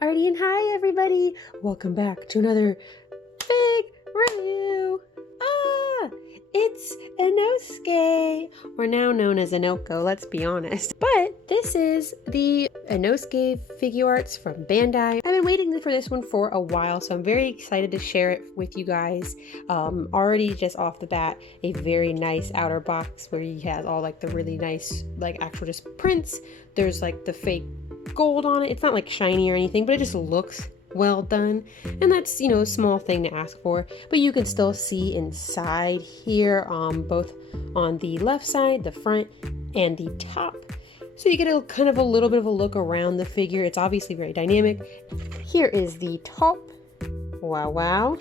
Alrighty, and hi everybody! Welcome back to another big review! It's Inosuke! Or now known as Inoko, let's be honest. But this is the Inosuke Figuarts from Bandai. I've been waiting for this one for a while, so I'm very excited to share it with you guys. Already just off the bat, a very nice outer box where he has all like the really nice, like actual just prints. There's like the fake gold on it. It's not like shiny or anything, but it just looks well done, and that's, you know, a small thing to ask for. But you can still see inside here, both on the left side, the front, and the top, so you get a kind of a little bit of a look around the figure. It's obviously very dynamic. Here is the top. Wow.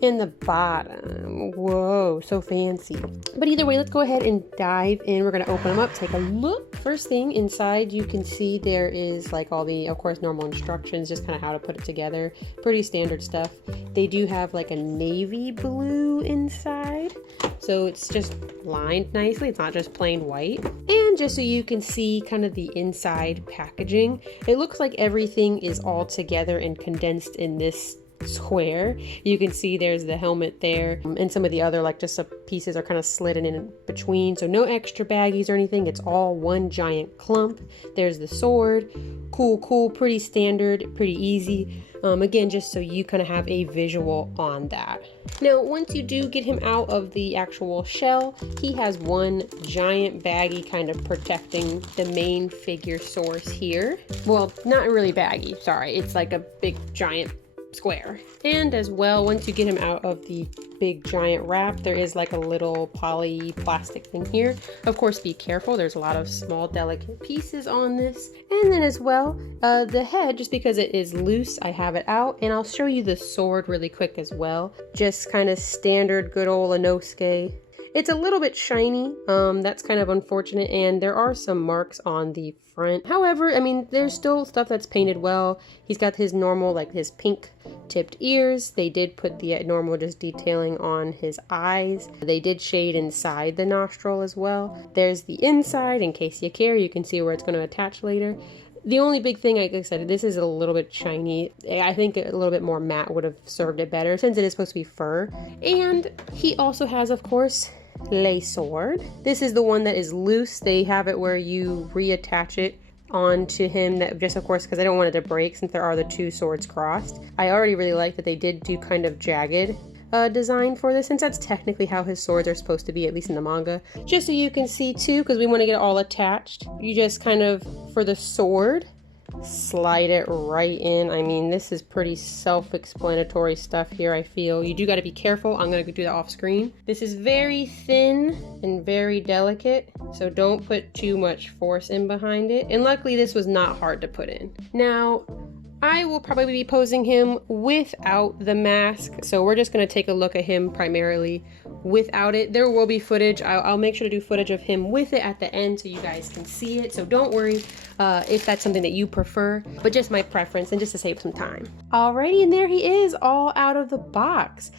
And the bottom. Whoa, so fancy. But either way, let's go ahead and dive in. We're going to open them up, take a look. First thing inside, you can see there is like all the, of course, normal instructions, just kind of how to put it together. Pretty standard stuff. They do have like a navy blue inside, so it's just lined nicely. It's not just plain white. And just so you can see kind of the inside packaging, it looks like everything is all together and condensed in this square. You can see there's the helmet there, and some of the other like just some pieces are kind of slid in between, so no extra baggies or anything. It's all one giant clump. There's the sword. Cool, pretty standard, pretty easy. Again, just so you kind of have a visual on that. Now, once you do get him out of the actual shell, he has one giant baggie kind of protecting the main figure source here. Well, not really baggy, sorry. It's like a big giant square. And as well, once you get him out of the big giant wrap, there is like a little poly plastic thing here. Of course, be careful, there's a lot of small delicate pieces on this. And then as well, the head, just because it is loose, I have it out, and I'll show you the sword really quick as well. Just kind of standard good old Inosuke. It's a little bit shiny, that's kind of unfortunate, and there are some marks on the front. However, I mean, there's still stuff that's painted well. He's got his normal, like his pink tipped ears. They did put the normal just detailing on his eyes. They did shade inside the nostril as well. There's the inside, in case you care. You can see where it's going to attach later. The only big thing, like I said, this is a little bit shiny. I think a little bit more matte would have served it better, since it is supposed to be fur. And he also has, of course, lei sword. This is the one that is loose. They have it where you reattach it onto him, that just, of course, because I don't want it to break since there are the two swords crossed. I already really like that they did do kind of jagged design for this, since that's technically how his swords are supposed to be, at least in the manga. Just so you can see too, because we want to get it all attached, you just kind of, for the sword, slide it right in. I mean, this is pretty self-explanatory stuff here, I feel. You do got to be careful. I'm going to do that off screen. This is very thin and very delicate, so don't put too much force in behind it. And luckily, this was not hard to put in. Now, I will probably be posing him without the mask, so we're just going to take a look at him primarily without it. There will be footage. I'll make sure to do footage of him with it at the end so you guys can see it, so don't worry if that's something that you prefer, but just my preference and just to save some time. Alrighty, and there he is, all out of the box.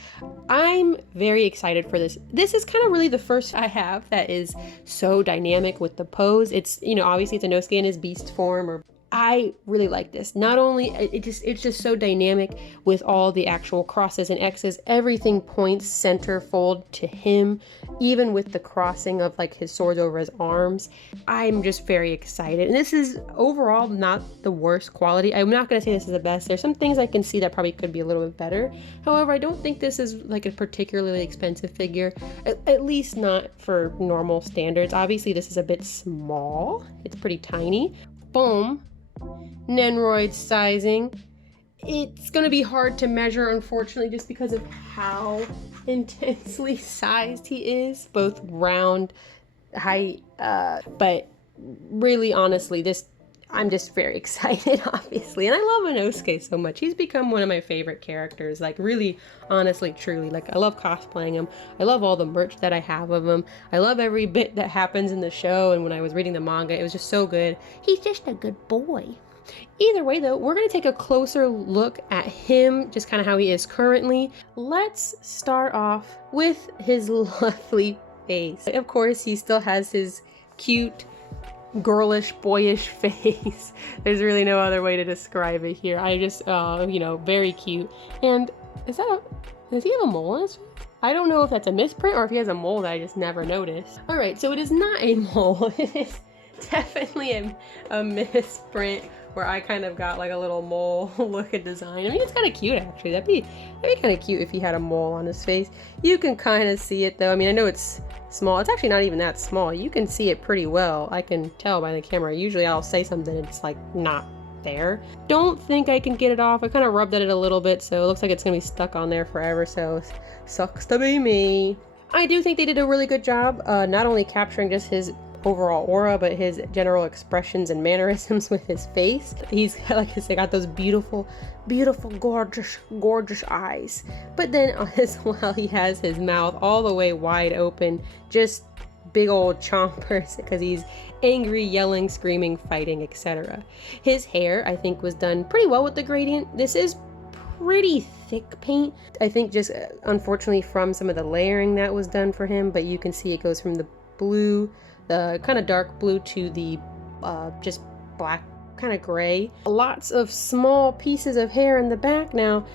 I'm very excited for this. This is kind of really the first I have that is so dynamic with the pose. It's, you know, obviously it's Inosuke in his beast form, or I really like this. Not only, it's just so dynamic with all the actual crosses and X's. Everything points center fold to him, even with the crossing of like his swords over his arms. I'm just very excited. And this is overall not the worst quality. I'm not going to say this is the best. There's some things I can see that probably could be a little bit better. However, I don't think this is like a particularly expensive figure, at least not for normal standards. Obviously, this is a bit small. It's pretty tiny. Boom. Nenroid sizing. It's going to be hard to measure, unfortunately, just because of how intensely sized he is, both round, height, but really, honestly, I'm just very excited, obviously, and I love Inosuke so much. He's become one of my favorite characters, like really, honestly, truly. Like, I love cosplaying him. I love all the merch that I have of him. I love every bit that happens in the show, and when I was reading the manga, it was just so good. He's just a good boy. Either way, though, we're going to take a closer look at him, just kind of how he is currently. Let's start off with his lovely face. Of course, he still has his cute girlish, boyish face. There's really no other way to describe it here. I just, you know, very cute. And does he have a mole on his face? I don't know if that's a misprint or if he has a mole that I just never noticed. All right, so it is not a mole. It is definitely a misprint where I kind of got like a little mole look at design. I mean, it's kind of cute actually. That'd be kind of cute if he had a mole on his face. You can kind of see it though. I mean, I know it's small. It's actually not even that small. You can see it pretty well. I can tell by the camera. Usually I'll say something and it's like not there. Don't think I can get it off. I kind of rubbed at it a little bit, so it looks like it's gonna be stuck on there forever, so sucks to be me. I do think they did a really good job, not only capturing just his overall aura, but his general expressions and mannerisms with his face. He's, like I said, got those beautiful, beautiful, gorgeous eyes. But then as well, he has his mouth all the way wide open, just big old chompers, because he's angry, yelling, screaming, fighting, etc. His hair, I think, was done pretty well with the gradient. This is pretty thick paint. I think just unfortunately from some of the layering that was done for him, but you can see it goes from the blue, the kind of dark blue, to the just black, kind of gray. Lots of small pieces of hair in the back. Now,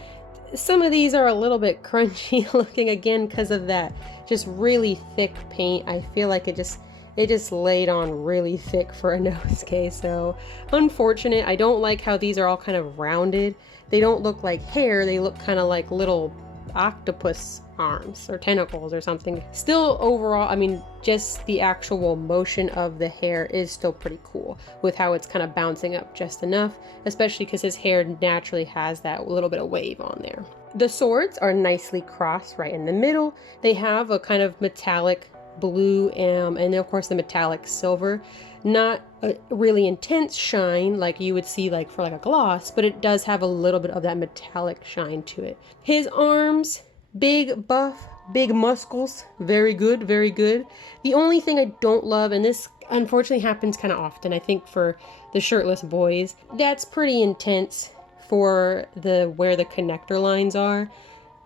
some of these are a little bit crunchy looking, again, because of that just really thick paint. I feel like it just laid on really thick for Inosuke, so unfortunate. I don't like how these are all kind of rounded. They don't look like hair, they look kind of like little octopus arms or tentacles or something. Still, overall, I mean, just the actual motion of the hair is still pretty cool with how it's kind of bouncing up just enough, especially because his hair naturally has that little bit of wave on there. The swords are nicely crossed right in the middle. They have a kind of metallic blue and then of course the metallic silver. Not a really intense shine like you would see like for like a gloss, but it does have a little bit of that metallic shine to it. His arms, big, buff, big muscles, very good, very good. The only thing I don't love, and this unfortunately happens kind of often, I think, for the shirtless boys, that's pretty intense for where the connector lines are.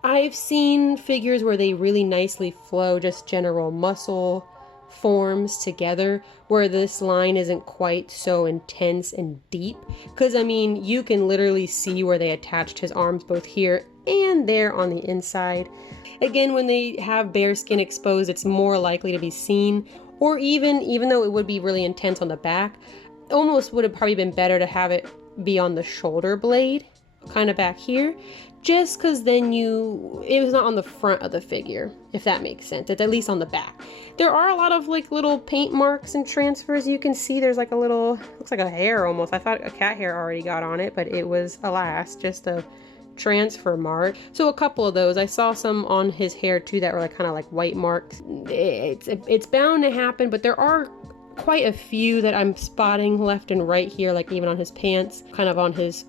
I've seen figures where they really nicely flow just general muscle forms together, where this line isn't quite so intense and deep, because I mean, you can literally see where they attached his arms both here and there on the inside. Again, when they have bare skin exposed, it's more likely to be seen, or even though it would be really intense on the back, almost would have probably been better to have it be on the shoulder blade, kind of back here, just because then it was not on the front of the figure, if that makes sense. It's at least on the back. There are a lot of like little paint marks and transfers. You can see there's like a little, looks like a hair almost. I thought a cat hair already got on it, but it was, alas, just a transfer mark. So a couple of those. I saw some on his hair too that were like kind of like white marks. It's bound to happen, but there are quite a few that I'm spotting left and right here, like even on his pants, kind of on his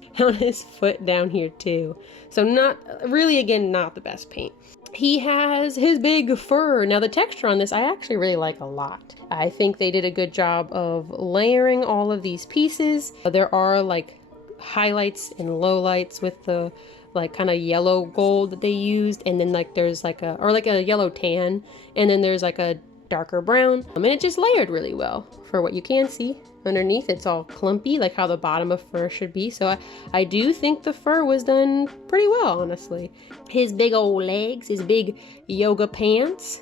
foot down here too. So not really, again, not the best paint. He has his big fur. Now the texture on this I actually really like a lot. I think they did a good job of layering all of these pieces. There are like highlights and lowlights with the like kind of yellow gold that they used, and then like there's like a yellow tan, and then there's like a darker brown, and it just layered really well for what you can see underneath. It's all clumpy, like how the bottom of fur should be. So I do think the fur was done pretty well, honestly. His big old legs, his big yoga pants,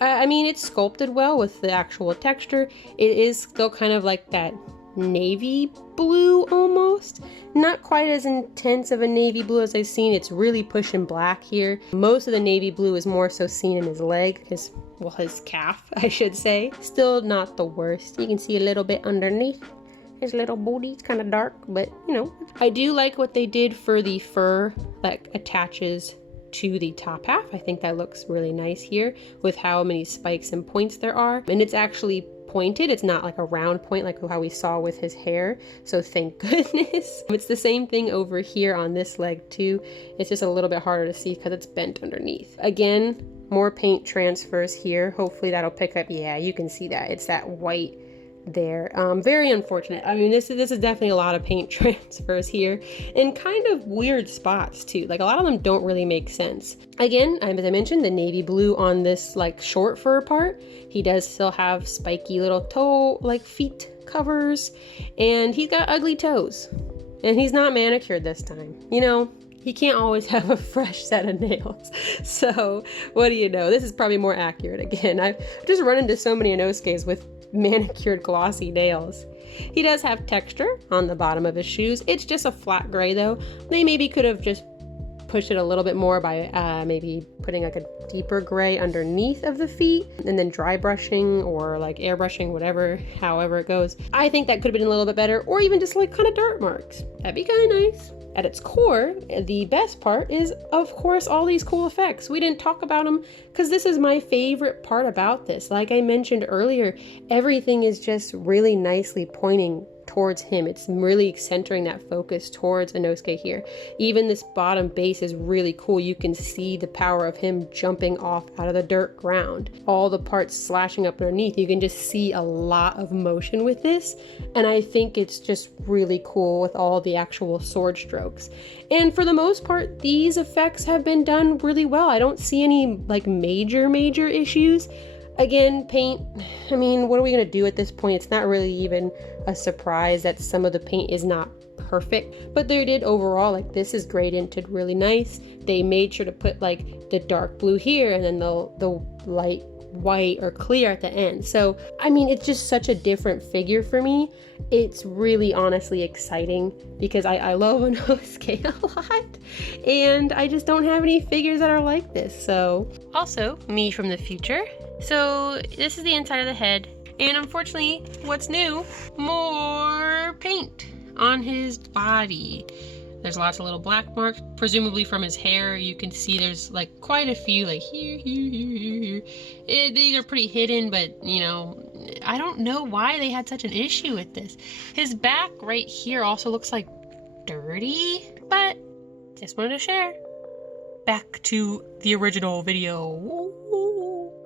I mean, it's sculpted well with the actual texture. It is still kind of like that navy blue almost. Not quite as intense of a navy blue as I've seen. It's really pushing black here. Most of the navy blue is more so seen in his leg, his calf, I should say. Still not the worst. You can see a little bit underneath his little booty. It's kind of dark, but you know. I do like what they did for the fur that attaches to the top half. I think that looks really nice here with how many spikes and points there are. And it's actually pointed. It's not like a round point like how we saw with his hair. So thank goodness. It's the same thing over here on this leg too. It's just a little bit harder to see because it's bent underneath. Again, more paint transfers here. Hopefully that'll pick up. Yeah, you can see that. It's that white there. Very unfortunate. I mean, this is definitely a lot of paint transfers here, in kind of weird spots too. Like a lot of them don't really make sense. Again, as I mentioned, the navy blue on this like short fur part. He does still have spiky little toe like feet covers, and he's got ugly toes, and he's not manicured this time. You know, he can't always have a fresh set of nails. So what do you know? This is probably more accurate. Again, I've just run into so many Inosuke's with manicured glossy nails. He does have texture on the bottom of his shoes. It's just a flat gray though. They maybe could have just pushed it a little bit more by maybe putting like a deeper gray underneath of the feet and then dry brushing or like airbrushing, whatever, however it goes. I think that could have been a little bit better, or even just like kind of dirt marks. That'd be kind of nice. At its core, the best part is, of course, all these cool effects. We didn't talk about them because this is my favorite part about this. Like I mentioned earlier, everything is just really nicely pointing towards him. It's really centering that focus towards Inosuke here. Even this bottom base is really cool. You can see the power of him jumping off out of the dirt ground. All the parts slashing up underneath. You can just see a lot of motion with this. And I think it's just really cool with all the actual sword strokes. And for the most part, these effects have been done really well. I don't see any like major issues. Again, paint, I mean, what are we going to do at this point? It's not really even a surprise that some of the paint is not perfect, but they did overall, like this is gradiented really nice. They made sure to put like the dark blue here and then the light white or clear at the end. So, I mean, it's just such a different figure for me. It's really honestly exciting because I love Inosuke a lot and I just don't have any figures that are like this. So, also, me from the future. So this is the inside of the head, and unfortunately, what's new? More paint on his body. There's lots of little black marks, presumably from his hair. You can see there's like quite a few, like here. These are pretty hidden, but you know, I don't know why they had such an issue with this. His back right here also looks like dirty, but just wanted to share. Back to the original video.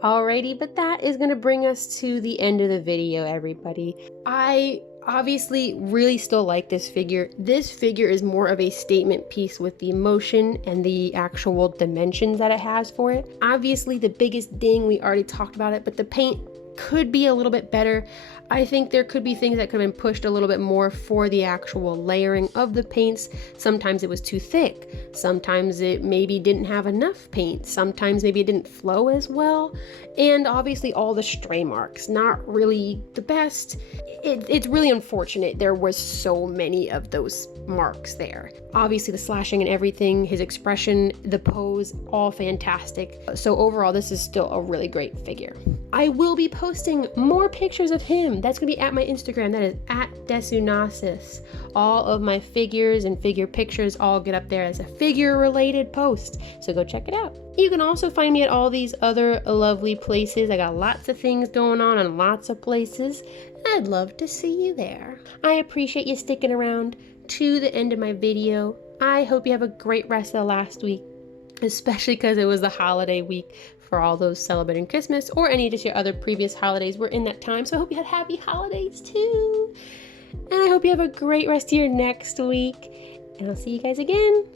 Alrighty, but that is going to bring us to the end of the video, everybody. I obviously really still like this figure. This figure is more of a statement piece with the emotion and the actual dimensions that it has for it. Obviously, the biggest ding, we already talked about it, but the paint could be a little bit better. I think there could be things that could have been pushed a little bit more for the actual layering of the paints. Sometimes it was too thick. Sometimes it maybe didn't have enough paint. Sometimes maybe it didn't flow as well. And obviously all the stray marks, not really the best. It's really unfortunate there was so many of those marks there. Obviously the slashing and everything, his expression, the pose, all fantastic. So overall, this is still a really great figure. I will be posting more pictures of him. That's gonna be at my Instagram. That is at Desunasis. All of my figures and figure pictures all get up there as a figure related post. So go check it out. You can also find me at all these other lovely places. I got lots of things going on in lots of places. I'd love to see you there. I appreciate you sticking around to the end of my video. I hope you have a great rest of the last week, especially because it was the holiday week for all those celebrating Christmas or any of your other previous holidays were in that time. So I hope you had happy holidays too. And I hope you have a great rest of your next week. And I'll see you guys again